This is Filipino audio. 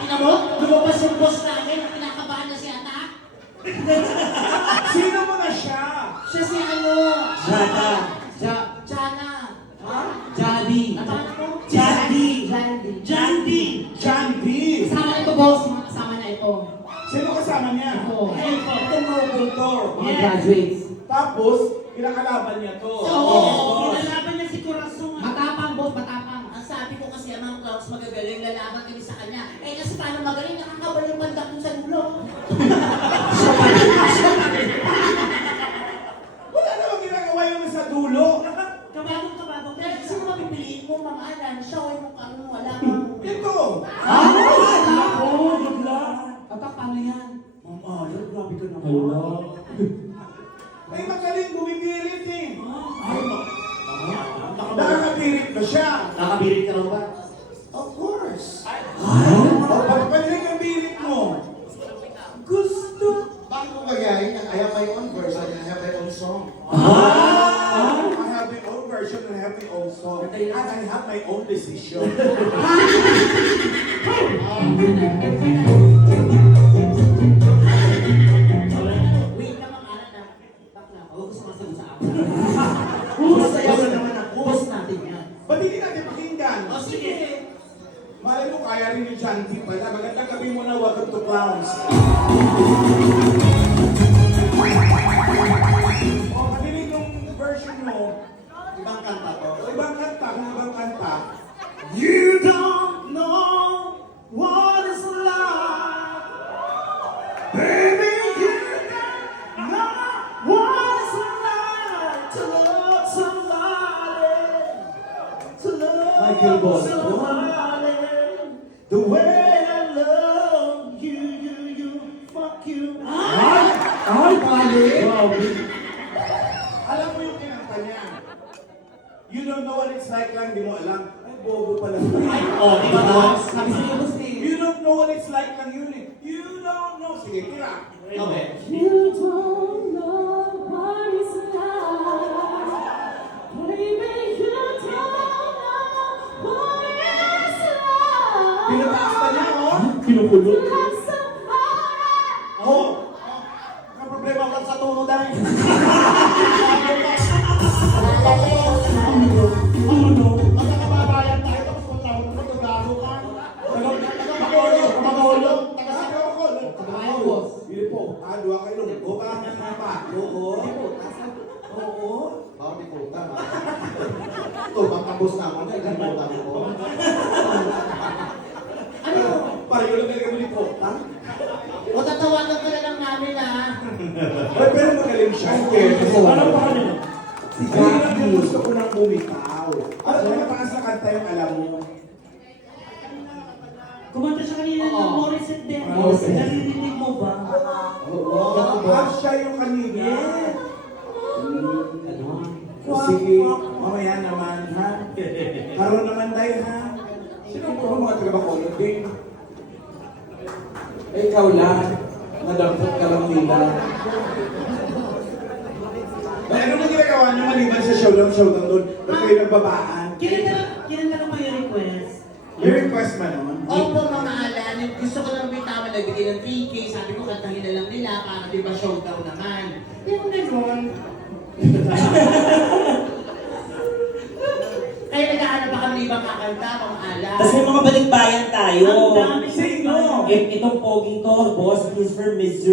Tingnan mo, lumabas yung boss namin, kinakabahan na si Ata. Sino mo na siya? Siya si ano? Jana. Jana. Ha? Jadi. Napano mo? Jadi. Jandy. Jadi. Jandy. Kasama na ito, boss. Mga kasama na ito. Sino kasama niya? Ako. Ayun po. Itong noble to. Mga graduates. Tapos, kinakalaban niya to. Oo. Kinalaban niya si Corazon. Matapang, boss, matapang. Ang sabi ko kasi, ang mga clowns magagaling, lalaban kami sa kanya. Eh, kasi paano magaling, nakakabal yung pandak dun sa dulo. Wala namang ginagawa yun sa dulo. Kabagong. Dahil sino mapipiliin mo, Mang Alan? Siya o yung ano, wala kang... Ito. Ako, good luck. Papa, paano yan? Mama, grabe ka naman. Hello. Ay, magaling bumibirit eh. Ay, nakakabirit ba siya? Nakabirit ka lang ba? Of course. Ay! Pagpalinig ang birit mo. Gusto. Bakit mo gagayahin? I have my own version and I have my own song. I have my own version and I have my own song. And I have my own decision. Wait na, Mang Alan, na. Bakla, huwag ko sumasagot sa akin. Masaya naman ako. Boss natin yan. Ba't hindi natin pakinggan? O, sige. Malay mo, kaya rin yung Janty pala. Magandang gabi mo na, welcome to Clowns. O, panilig yung version mo. Ibang kanta to. O, ibang kanta, kung ibang kanta. You don't know what it's like. Baby, you don't know what it's like to love somebody. To love Michael Boston. somebody. The way I love you, fuck you. Ay, pali! Alam mo yung kinanta niya. You don't know what it's like lang, di mo alam. Ay, bobo pala. Oh, di ba, boss? Sabi sa'yo, boss eh. You don't know what it's like lang yun eh. You don't know. Sige, tira. Okay. You don't know what it's like. Baby, you don't know what it's like. Pinataas pa niya, oh. Kinukulong. To love somebody. Oh. Ang problema ko lang sa tono dahil. Magkakababayan tayo, tapos kung tawag mo, magkagago ka. Taga-Bacolod. Taga-Bacolod. Kabayan, boss. Bili po. Dua kayo. O ka nga pa. Oo. Oo. Baka may puta. Ito, pagkabos na ako na, ilang puta ko. Ano? Pareho lang talaga bili po. Ha? O, tatawagan ka na lang namin, ha? Ay, pero magaling siya. Ano pa kanina? Si Jackie. Ang gusto ko ng bumitaw. Ano yung mataas na kanta yung alam mo? Kumanta siya kanina ng Morissette din. Morissette. Narinig mo ba? Oo. Siya yung kanina. Yes. Sige, mamaya naman, ha? Karoon naman tayo, ha? Sino po mga taga-Bacolod din? Eh, ikaw lang. Nadampot ka lang nila. Ano na ginagawa niyo maliban sa showdown doon? Ba't kayo nagbabaan? Kinanta lang ba yung request? Yung request ba naman? Opo, Mga Alan, gusto ko lang bitawan, nagbigay ng 3K, sabi ko kantahin na lang nila para di ba showdown naman. Yung gano'n. Kaya nag-aano pa kami ibang kakanta, Mga Alan. Kasi mga balikbayan tayo. Ang dami. Sino? Itong poging to, boss, is for Mr.